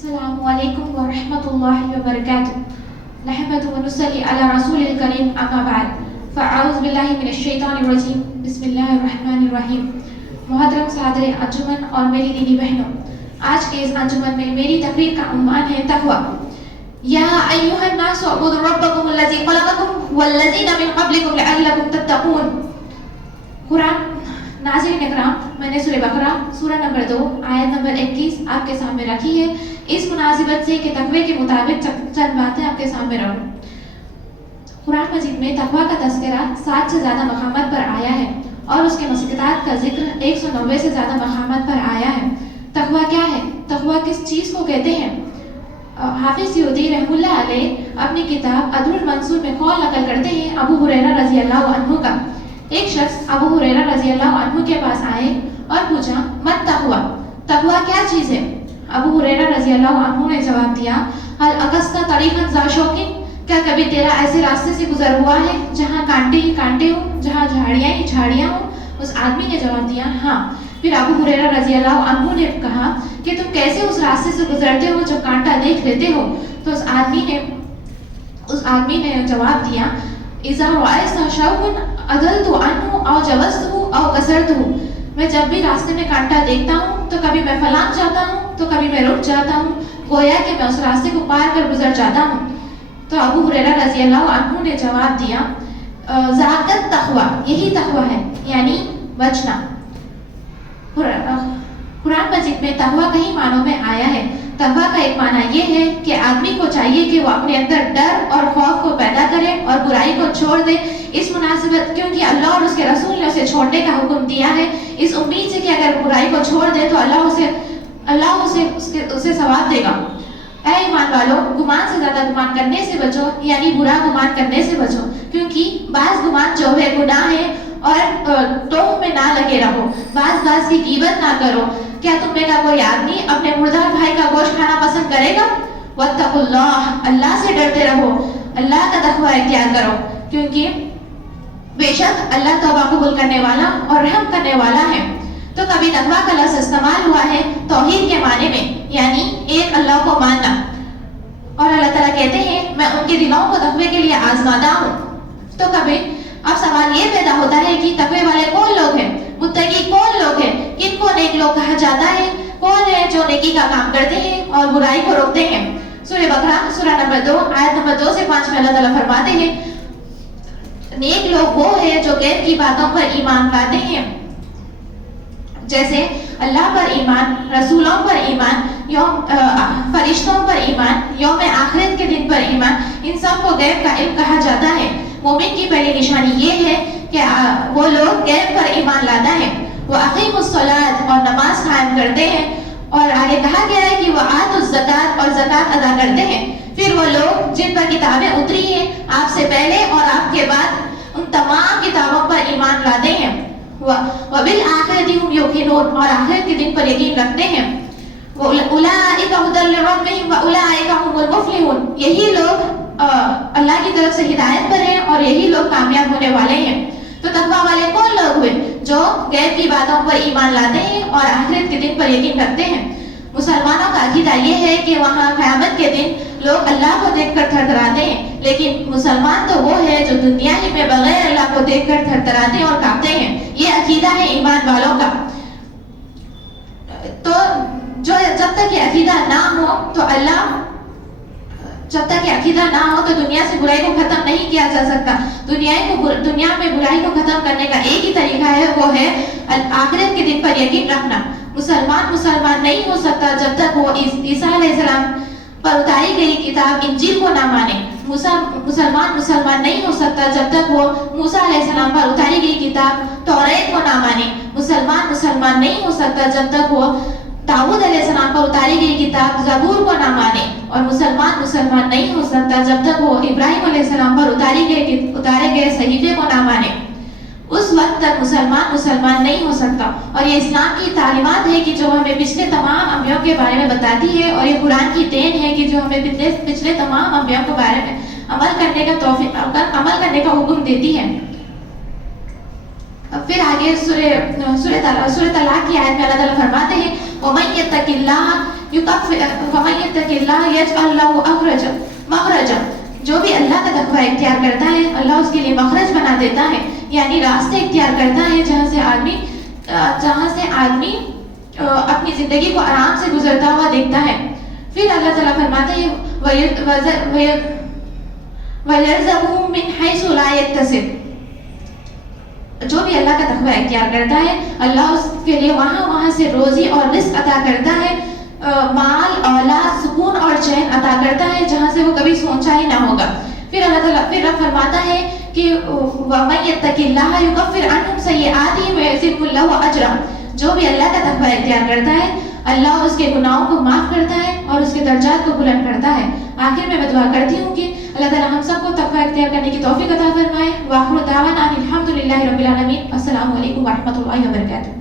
السلام علیکم ورحمۃ اللہ وبرکاتہ نحمد ونصلی علی رسول الکریم اما بعد فاعوذ باللہ من الشیطان الرجیم بسم اللہ الرحمن الرحیم. محترم صادر انجمن اور میری دینی بہنوں، آج کے اس انجمن میں میری تقریر کا عنوان ہے تقوی. یا ایھا الناس اعبدوا ربکم الذی خلقکم والذین من قبلکم لعلکم تتقون. قرآن ناظرین اکرام، میں نے سورہ بقرہ سورہ نمبر 2 آیت نمبر 21 آپ کے سامنے رکھی ہے اس مناسبت سے کہ تقوی کے مطابق چند باتیں آپ کے سامنے رکھوں. قرآن مجید میں تقوی کا تذکرہ 60 سے زیادہ مقامات پر آیا ہے اور اس کے مصیبات کا ذکر 190 سے زیادہ مقامات پر آیا ہے. تقوی کیا ہے؟ تقوی کس چیز کو کہتے ہیں؟ حافظ سیوطی رحمہ اللہ علیہ اپنی کتاب ادر المنصور میں قول نقل کرتے ہیں ابو ہریرہ رضی اللہ عنہ کا. ایک شخص ابو ہریرہ رضی اللہ عنہ کے پاس آئے اور پوچھا مت تقوی، تقوی کیا چیز ہے؟ ابو ہریرہ رضی اللہ عنہ نے جواب دیا هل اقصت طریقا ذا شوک، کیا کبھی تیرا ایسے راستے سے گزر ہوا ہے جہاں کانٹے ہی کانٹے ہوں، جہاں جھاڑیاں ہی جھاڑیاں ہوں؟ اس آدمی نے جواب دیا ہاں. پھر ابو ہریرہ رضی اللہ عنہ نے کہا کہ تم کیسے اس راستے سے گزرتے ہو جو کانٹا دیکھ لیتے ہو؟ تو اس آدمی نے جواب دیا اذا رأیت شوکا عدلت عنہ او جوزته او کسرته. میں جب بھی راستے میں کانٹا دیکھتا ہوں تو کبھی میں پھلانگ جاتا ہوں تو کبھی میں رک جاتا ہوں، گویا کہ میں اس راستے کو پار کر گزر جاتا ہوں. تو ابو ہریرہ رضی اللہ عنہ نے جواب دیا ذاک التقوی، یہی تقوی ہے، یعنی بچنا. قرآن مجید میں تقوی کئی معنوں میں آیا ہے. تقوی کا ایک معنی یہ ہے کہ آدمی کو چاہیے کہ وہ اپنے اندر ڈر اور خوف کو پیدا کرے اور برائی کو چھوڑ دے، اس مناسبت کیونکہ اللہ اور اس کے رسول نے اسے چھوڑنے کا حکم دیا ہے، اس امید سے کہ اگر برائی کو چھوڑ دے تو اللہ اسے ثواب دے گا. اے ایمان والو، گمان سے زیادہ گمان کرنے سے بچو، یعنی برا گمان کرنے سے بچو، کیونکہ بعض گمان جو ہے گناہ ہے اور توہم میں نہ لگے رہو، بعض کی غیبت نہ کرو. کیا تم میں کا کوئی آدمی اپنے مردار بھائی کا گوشت کھانا پسند کرے گا؟ واتقوا اللہ، اللہ سے ڈرتے رہو، اللہ کا تقوی اختیار کرو، کیونکہ بے شک اللہ توبہ قبول کرنے والا اور رحم کرنے والا ہے. تو کبھی تقوی کا لفظ استعمال ہوا ہے توحید کے معنی میں، یعنی ایک اللہ کو ماننا، اور اللہ تعالیٰ کہتے ہیں میں ان کے دلوں کو تقوی کے لیے آزماتا ہوں. تو کبھی اب سوال یہ پیدا ہوتا ہے کہ تقوی والے کون لوگ ہیں، متقی کون لوگ ہیں، کن کو نیک لوگ کہا جاتا ہے، کون ہے جو نیکی کا کام کرتے ہیں اور برائی کو روکتے ہیں؟ سورہ بقرہ سورہ نمبر 2 آیت نمبر 2 سے 5 میں اللہ تعالیٰ فرماتے ہیں نیک لوگ وہ ہیں جو غیب کی باتوں پر ایمان لاتے ہیں، جیسے اللہ پر ایمان، رسولوں پر ایمان، فرشتوں پر ایمان، یوم آخرت کے دن پر ایمان. ان سب کو غیب کا علم کہا جاتا ہے. مومن کی پہلی نشانی یہ ہے کہ وہ لوگ غیب پر ایمان لاتا ہے. وہ اقیم الصلاۃ اور نماز قائم کرتے ہیں، اور آگے کہا گیا ہے کہ وہ آت الزکات اور زکات ادا کرتے ہیں. پھر وہ لوگ جن پر کتابیں اتری ہیں آپ سے پہلے اور آپ کے بعد ان تمام کتابوں پر ایمان لاتے ہیں. وبالآخرۃ ہم یوقنون، اور آخرت کے دن پر یقین رکھتے ہیں. اولئک ھدی لربہم واولئک ھم المفلحون، یہی لوگ اللہ کی طرف سے ہدایت پر ہیں اور یہی لوگ کامیاب ہونے والے ہیں. تو تقوی والے کون لوگ ہوئے؟ جو غیب کی باتوں پر ایمان لاتے ہیں اور آخرت کے دن پر یقین رکھتے ہیں. مسلمانوں کا عقیدہ یہ ہے کہ وہاں قیامت کے دن لوگ اللہ کو دیکھ کر تھرتھراتے ہیں، لیکن مسلمان تو وہ ہے جو دنیا ہی میں بغیر اللہ کو دیکھ کر تھرتھراتے ہیں اور کانپتے ہیں. یہ عقیدہ ہے ایمان والوں کا. تو جب تک یہ عقیدہ نہ ہو تو دنیا سے برائی کو ختم نہیں کیا جا سکتا. دنیا میں برائی کو ختم کرنے کا ایک ہی طریقہ ہے، وہ ہے آخرت کے دن پر یقین رکھنا. مسلمان نہیں ہو سکتا جب تک وہ عیسیٰ علیہ السلام پر اتاری گئی کتاب انجیل کو نہ مانے. مسلمان نہیں ہو سکتا جب تک وہ موسیٰ علیہ السلام پر اتاری گئی کتاب توریت کو نہ مانے. مسلمان نہیں ہو سکتا جب تک وہ داؤد علیہ السلام پر اتاری گئی کتاب زبور کو نہ مانے. اور مسلمان نہیں ہو سکتا جب تک وہ ابراہیم علیہ السلام پر اتارے گئے صحیفے کو نہ مانے. اس وقت تک مسلمان نہیں ہو سکتا. اور یہ اسلام کی تعلیمات ہے کہ جو ہمیں پچھلے تمام انبیاء کے بارے میں بتاتی ہے، اور یہ قرآن کی دین ہے کہ جو ہمیں پچھلے تمام انبیاء کے بارے میں عمل کرنے کا حکم دیتی ہے. پھر آگے سورہ طلاق کی آیت میں اللہ تعالیٰ فرماتے ہیں وَمَن يَتَّقِ اللَّهَ وَمَن يَتَّقِ اللَّهَ يَجْعَل لَّهُ مَخْرَجًا، جو بھی اللہ کا تقوی اختیار کرتا ہے اللہ اس کے لیے مخرج بنا دیتا ہے، یعنی راستے اختیار کرتا ہے جہاں سے آدمی اپنی زندگی کو آرام سے گزرتا ہوا دیکھتا ہے۔ پھر اللہ تعالیٰ فرماتے ہیں وَيَرْزَقُهُ مِنْ حَيْثُ لَا يَحْتَسِبُ، جو بھی اللہ کا تقوی اختیار کرتا ہے اللہ اس کے لیے وہاں سے روزی اور رزق عطا کرتا ہے، مال اولاد سکون اور چین عطا کرتا ہے جہاں سے وہ کبھی سوچا ہی نہ ہوگا۔ پھر اللہ تعالیٰ رب فرماتا ہے کہ وَمَن يَتَّقِ اللَّهَ يُكَفِّرْ عَنْهُمْ سَيِّئَاتِهِمْ وَيَزِدْهُ لَهُ أَجْرًا، جو بھی اللہ کا تقوی اختیار کرتا ہے اللہ اس کے گناہوں کو معاف کرتا ہے اور اس کے درجات کو بلند کرتا ہے۔ آخر میں دعا کرتی ہوں کہ اللہ تعالیٰ ہم سب کو تقوی اختیار کرنے کی توفیق عطا فرمائے۔ وآخر دعوانا ان الحمد للہ رب العالمین۔ السلام علیکم ورحمۃ اللہ وبرکاتہ۔